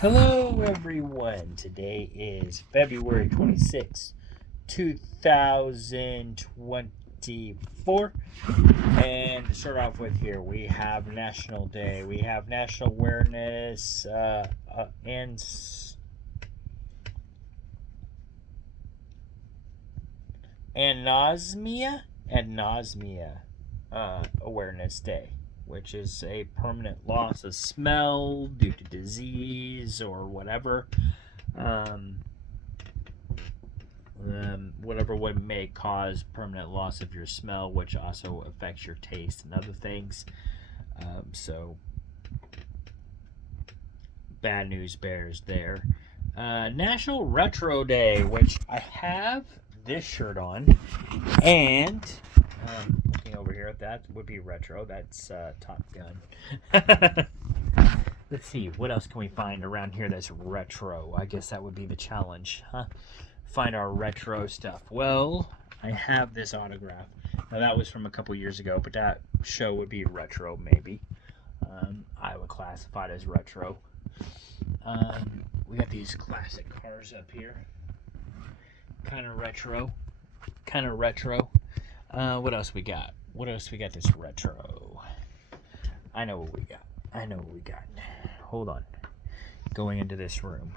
Hello, everyone. Today is February 26th, 2024. And to start off with here, we have National Day. We have National Awareness and Anosmia Awareness Day, which is a permanent loss of smell due to disease or whatever. Whatever would may cause permanent loss of your smell, which also affects your taste and other things. So, bad news bears there. National Retro Day, which I have this shirt on, and looking over here, that would be retro. That's Top Gun. Let's see, what else can we find around here that's retro? I guess that would be the challenge, huh? Find our retro stuff. Well, I have this autograph. Now, that was from a couple years ago, but that show would be retro, maybe. I would classify it as retro. We got these classic cars up here. Kind of retro. What else we got? That's retro? I know what we got. Hold on. Going into this room,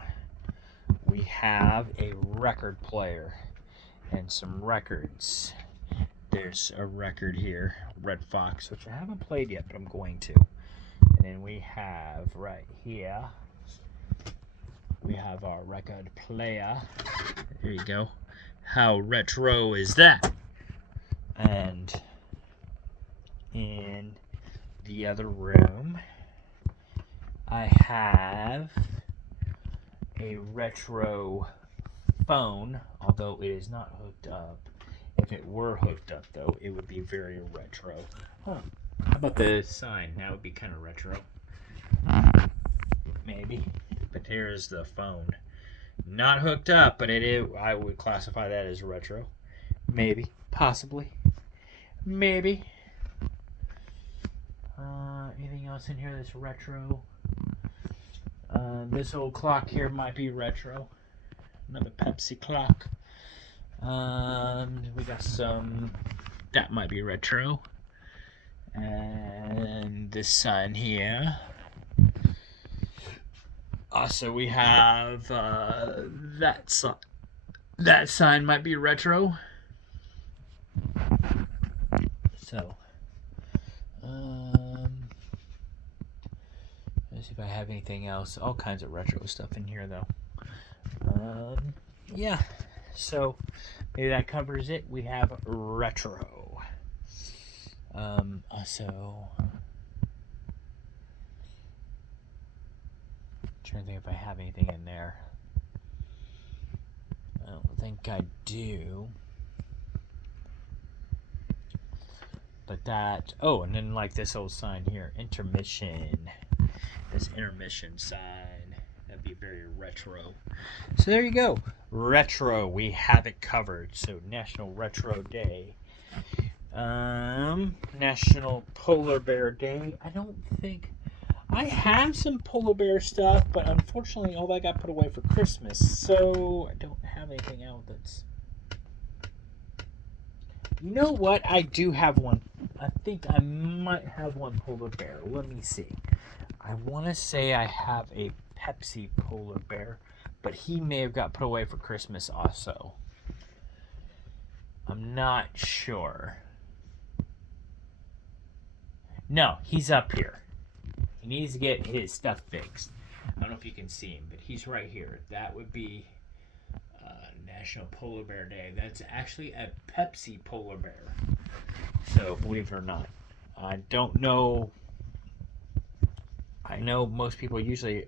we have a record player and some records. There's a record here, Red Fox, which I haven't played yet, but I'm going to. And then we have right here, we have our record player. There you go. How retro is that? And in the other room, I have a retro phone, although it is not hooked up. If it were hooked up, though, it would be very retro. Huh. How about the sign? That would be kind of retro. Maybe. But here's the phone. Not hooked up, but it is. I would classify that as retro. Maybe. Possibly. Maybe. Anything else in here that's retro? This old clock here might be retro. Another Pepsi clock. We got some. That might be retro. And this sign here. Also, we have that sign. That sign might be retro. So, let's see if I have anything else. All kinds of retro stuff in here, though. Yeah. So, maybe that covers it. We have retro. Also, trying to think if I have anything in there. I don't think I do. But that. Oh, and then like this old sign here, intermission. This intermission sign. That'd be very retro. So there you go. Retro. We have it covered. So National Retro Day. National Polar Bear Day. I don't think I have some polar bear stuff, but unfortunately all that got put away for Christmas, so I don't have anything else that's. You know what? I do have one. I think I might have one polar bear. Let me see. I want to say I have a Pepsi polar bear, but he may have got put away for Christmas also. I'm not sure. No, he's up here. He needs to get his stuff fixed. I don't know if you can see him, but he's right here. That would be National Polar Bear Day. That's actually a Pepsi polar bear. So, believe it or not. I don't know. I know most people usually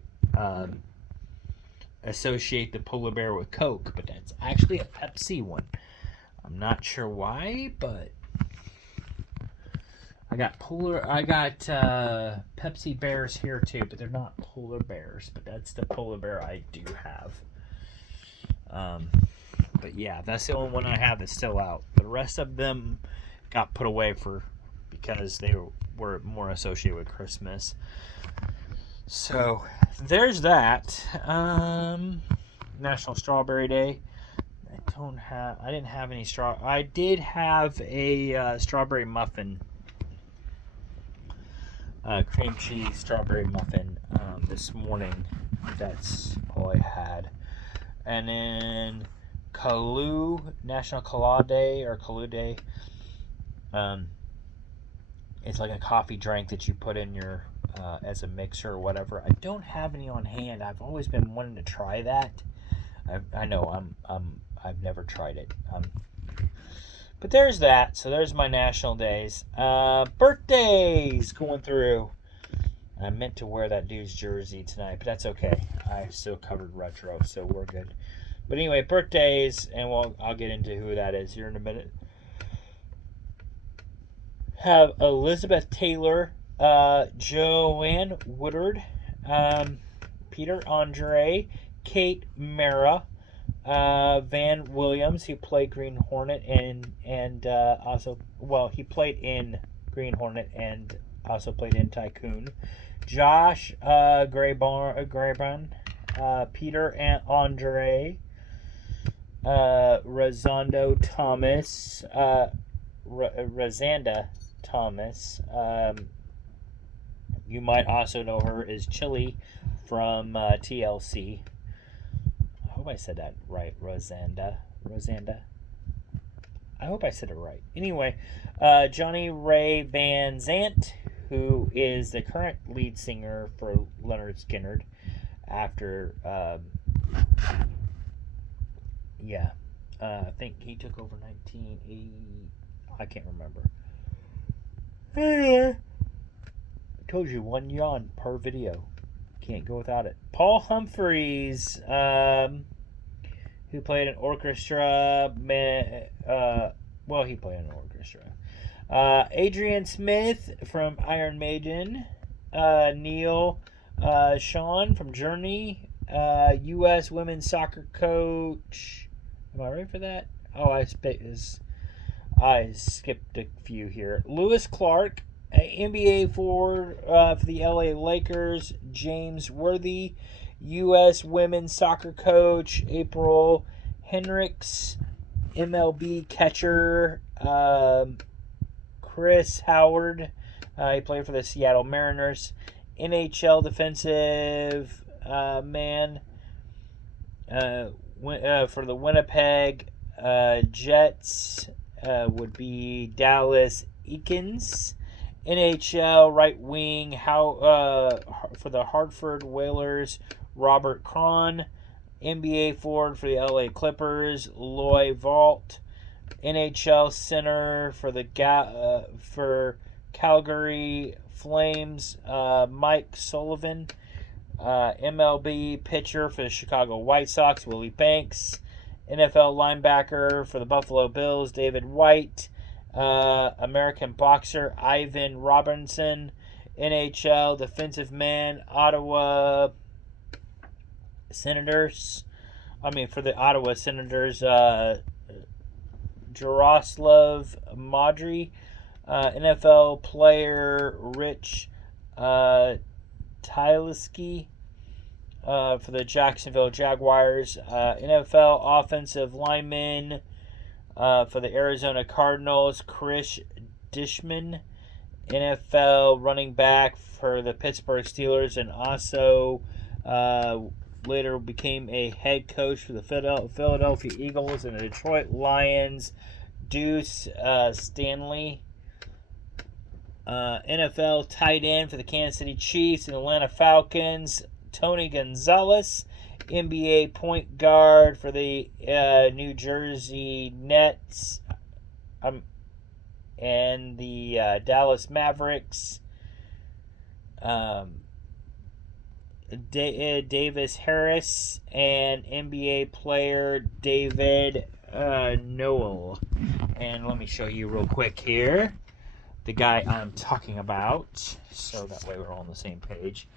associate the polar bear with Coke, but that's actually a Pepsi one. I'm not sure why, but I got Pepsi bears here too, but they're not polar bears. But that's the polar bear I do have. But yeah, that's the only one I have that's still out. The rest of them got put away because they were more associated with Christmas. So there's that. National Strawberry Day. I didn't have any straw. I did have a strawberry muffin, cream cheese strawberry muffin this morning. That's all I had. And then National Kahlua Day or Kahlua Day. It's like a coffee drink that you put in your as a mixer or whatever. I don't have any on hand. I've always been wanting to try that. I know I've never tried it. But there's that. So there's my national days. Birthdays going through. I meant to wear that dude's jersey tonight, but that's okay. I still covered retro, so we're good. But anyway, birthdays, and I'll get into who that is here in a minute. Have Elizabeth Taylor, Joanne Woodard, Peter Andre, Kate Mara, Van Williams, who played Green Hornet and also, well, he played in Green Hornet and also played in Tycoon. Josh Grayburn, Peter Andre, Rosanda Thomas. You might also know her as Chili from TLC. I hope I said that right, Rosanda. I hope I said it right. Anyway, Johnny Ray Van Zant, who is the current lead singer for Lynyrd Skynyrd after, I think he took over 1980. I can't remember. I told you, one yawn per video. Can't go without it. Paul Humphreys, who played an orchestra. He played an orchestra. Adrian Smith from Iron Maiden. Neil Sean from Journey. U.S. women's soccer coach. Am I right for that? Oh, I skipped a few here. Lewis Clark, NBA forward for the LA Lakers. James Worthy, U.S. women's soccer coach. April Henricks, MLB catcher. Chris Howard, he played for the Seattle Mariners. NHL defensive man for the Winnipeg Jets would be Dallas Eakins. NHL right wing for the Hartford Whalers, Robert Cron. NBA forward for the LA Clippers, Loy Vaught. NHL center for the for Calgary Flames, Mike Sullivan. MLB pitcher for the Chicago White Sox, Willie Banks. NFL linebacker for the Buffalo Bills, David White. American boxer, Ivan Robinson. NHL defensive man, for the Ottawa Senators, Jaroslav Modry. NFL player, Rich Tyleski for the Jacksonville Jaguars. NFL offensive lineman for the Arizona Cardinals, Chris Dishman. NFL running back for the Pittsburgh Steelers and also later became a head coach for the Philadelphia Eagles and the Detroit Lions, Deuce Stanley. NFL tight end for the Kansas City Chiefs and Atlanta Falcons, Tony Gonzalez. NBA point guard for the New Jersey Nets and the Dallas Mavericks. Davis Harris and NBA player David Noel. And let me show you real quick here the guy I'm talking about, so that way we're all on the same page.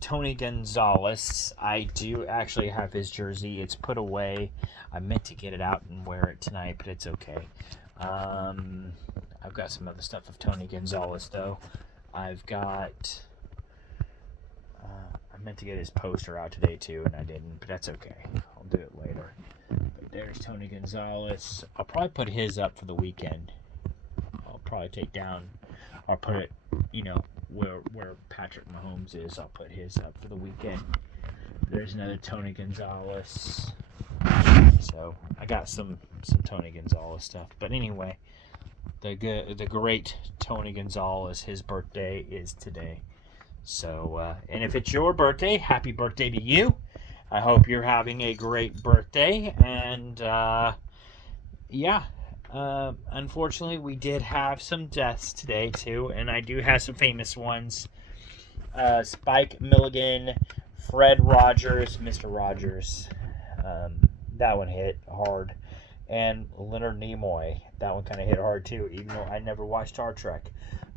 Tony Gonzalez. I do actually have his jersey. It's put away. I meant to get it out and wear it tonight, but it's okay. I've got some other stuff of Tony Gonzalez, though. I've got I meant to get his poster out today too, and I didn't, but that's okay. I'll do it later. But there's Tony Gonzalez. I'll probably put his up for the weekend. I'll probably take down, I'll put it, where Patrick Mahomes is. I'll put his up for the weekend. There's another Tony Gonzalez. So I got some Tony Gonzalez stuff. But anyway, the great Tony Gonzalez, his birthday is today. So, and if it's your birthday, happy birthday to you. I hope you're having a great birthday. And, unfortunately, we did have some deaths today, too. And I do have some famous ones. Spike Milligan, Fred Rogers, Mr. Rogers. That one hit hard. And Leonard Nimoy. That one kind of hit hard, too. Even though I never watched Star Trek.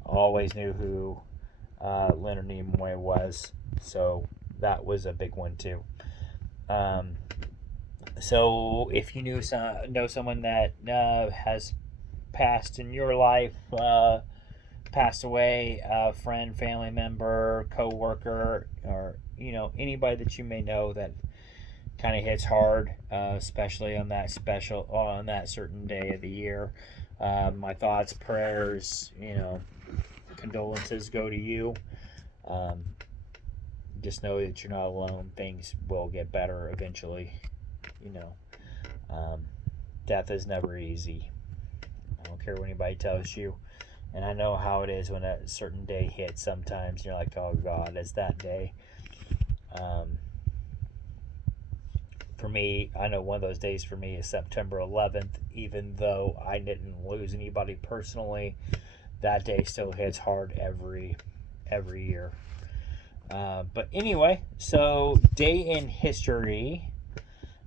I always knew who Leonard Nimoy was, so that was a big one too. So if you know someone that has passed in your life, passed away, a friend, family member, co-worker, or anybody that you may know that kind of hits hard, especially on that certain day of the year, my thoughts, prayers, condolences go to you. Just know that you're not alone. Things will get better eventually. Death is never easy. I don't care what anybody tells you. And I know how it is when a certain day hits sometimes. You're like, oh God, it's that day. For me, I know one of those days for me is September 11th. Even though I didn't lose anybody personally, that day still hits hard every year. But anyway, so day in history.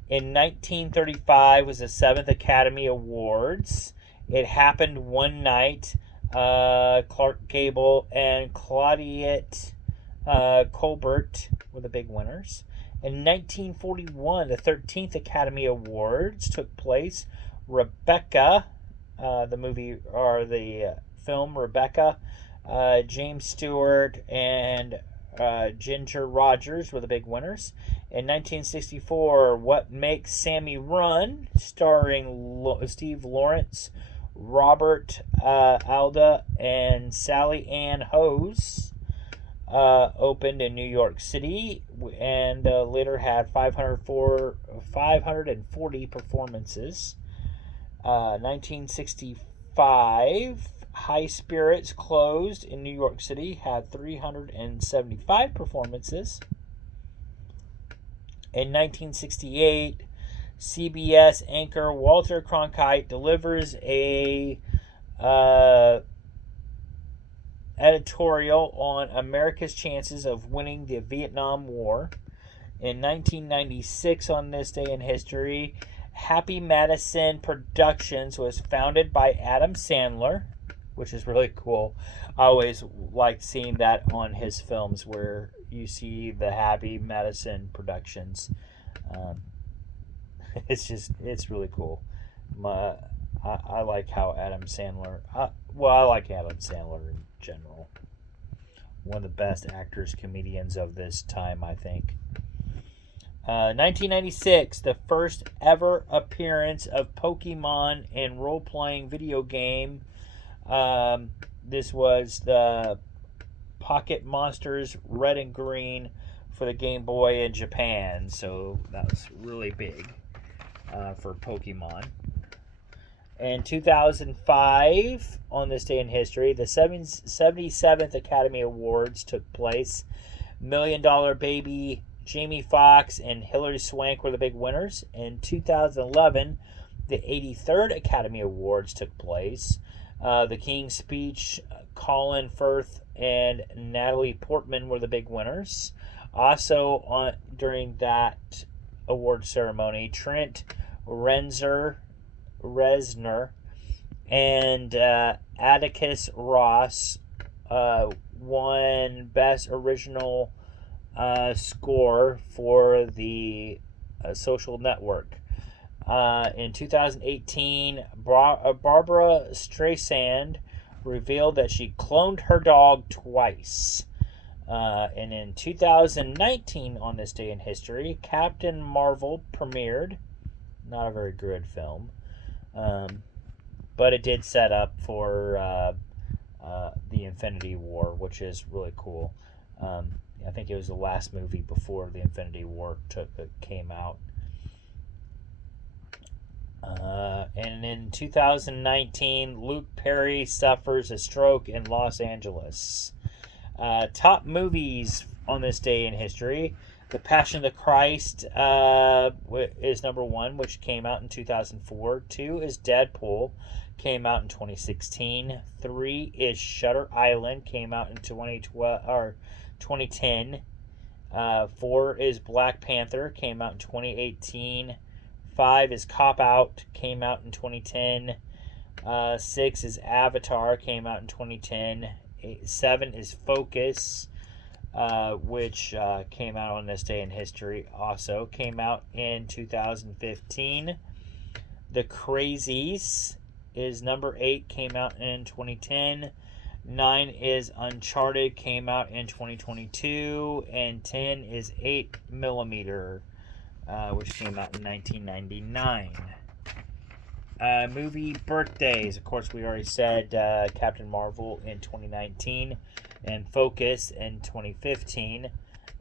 In 1935 was the 7th Academy Awards. It happened one night. Clark Gable and Claudette Colbert were the big winners. In 1941, the 13th Academy Awards took place. Rebecca, the movie or the film Rebecca, James Stewart and Ginger Rogers were the big winners. In 1964, What Makes Sammy Run, starring Steve Lawrence, Robert Alda, and Sally Ann Hose, opened in New York City and later had 540 performances. 1965, High Spirits closed in New York City, had 375 performances. In 1968, CBS anchor Walter Cronkite delivers a editorial on America's chances of winning the Vietnam War. In 1996, on this day in history, Happy Madison Productions was founded by Adam Sandler, which is really cool. I always liked seeing that on his films where you see the Happy Madison Productions. It's really cool. I like how Adam Sandler, I like Adam Sandler in general. One of the best actors, comedians of this time, I think. 1996, the first ever appearance of Pokemon in role-playing video game. This was the Pocket Monsters Red and Green for the Game Boy in Japan, so that was really big for Pokemon. In 2005, on this day in history, the 77th Academy Awards took place. $1 Million Baby, Jamie Foxx, and Hilary Swank were the big winners. In 2011, the 83rd Academy Awards took place. The King's Speech, Colin Firth and Natalie Portman were the big winners. Also, during that award ceremony, Trent Reznor and Atticus Ross won Best Original Score for the Social Network. In 2018, Barbara Streisand revealed that she cloned her dog twice. And in 2019, on this day in history, Captain Marvel premiered. Not a very good film, but it did set up for the Infinity War, which is really cool. I think it was the last movie before the Infinity War came out. And in 2019, Luke Perry suffers a stroke in Los Angeles. Top movies on this day in history. The Passion of the Christ is number 1, which came out in 2004. 2 is Deadpool, came out in 2016. 3 is Shutter Island, came out in 2010. 4 is Black Panther, came out in 2018. 5 is Cop Out, came out in 2010. 6 is Avatar, came out in 2010. 7 is Focus, which came out on this day in history, also came out in 2015. The Crazies is number 8, came out in 2010. 9 is Uncharted, came out in 2022. And 10 is 8mm, which came out in 1999. Movie birthdays. Of course, we already said Captain Marvel in 2019 and Focus in 2015.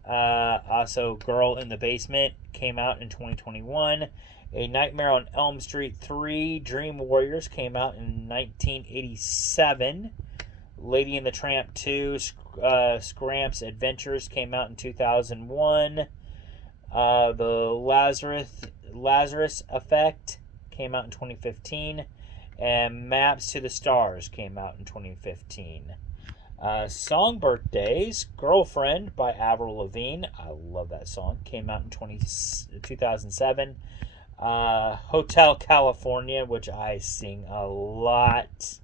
Also, Girl in the Basement came out in 2021. A Nightmare on Elm Street 3 Dream Warriors came out in 1987. Lady and the Tramp 2 Scramp's Adventures came out in 2001. The Lazarus Effect came out in 2015, and Maps to the Stars came out in 2015. Song birthdays. Girlfriend by Avril Lavigne, I love that song, came out in 2007. Hotel California, which I sing a lot,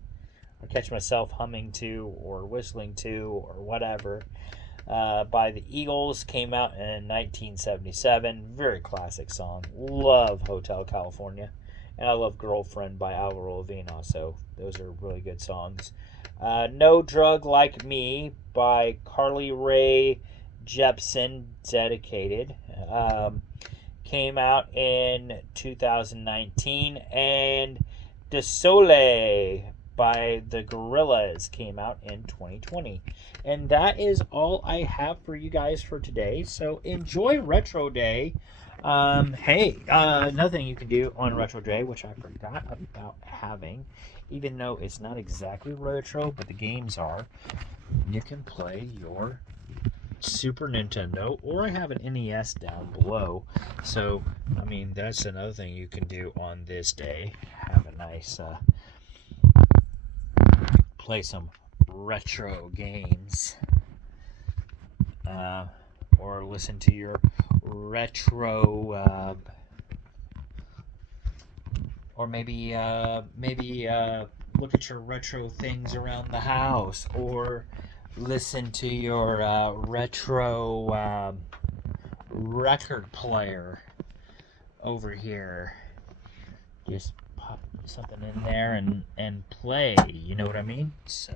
or catch myself humming to or whistling to or whatever, by the Eagles, came out in 1977. Very classic song. Love Hotel California. And I love Girlfriend by Avril Lavigne also. Those are really good songs. No Drug Like Me by Carly Rae Jepsen, Dedicated, came out in 2019. And De Soleil by the Gorillaz came out in 2020. And that is all I have for you guys for today. So enjoy Retro Day. Another thing you can do on Retro Day, which I forgot about having, even though it's not exactly retro, but the games are, you can play your Super Nintendo, or I have an NES down below. So, I mean, that's another thing you can do on this day. Have a nice, play some retro games. Or listen to your retro, or maybe look at your retro things around the house, or listen to your retro record player over here. Just pop something in there and play, you know what I mean? So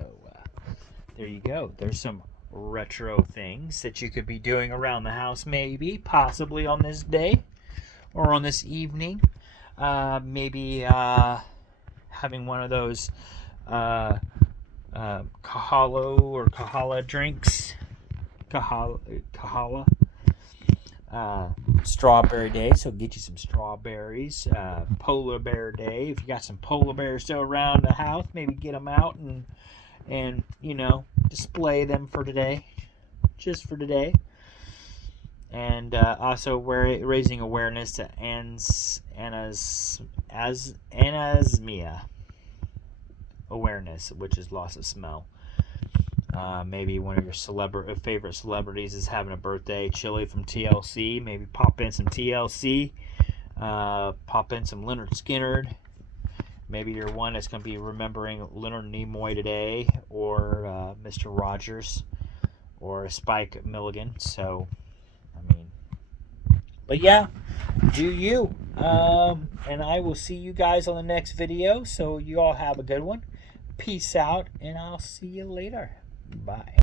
there you go. There's some retro things that you could be doing around the house, maybe, possibly on this day or on this evening. Maybe having one of those Kahala or Kahala drinks. Kahala. Strawberry Day, so get you some strawberries. Polar Bear Day, if you got some polar bears still around the house, maybe get them out and you know, display them for today, just for today. And also raising awareness to anosmia awareness, which is loss of smell. Maybe one of your favorite celebrities is having a birthday. Chili from TLC, maybe pop in some TLC, pop in some Leonard Skinner. Maybe you're one that's going to be remembering Leonard Nimoy today, or Mr. Rogers, or Spike Milligan. So, I mean, but yeah, do you. And I will see you guys on the next video. So you all have a good one. Peace out, and I'll see you later. Bye.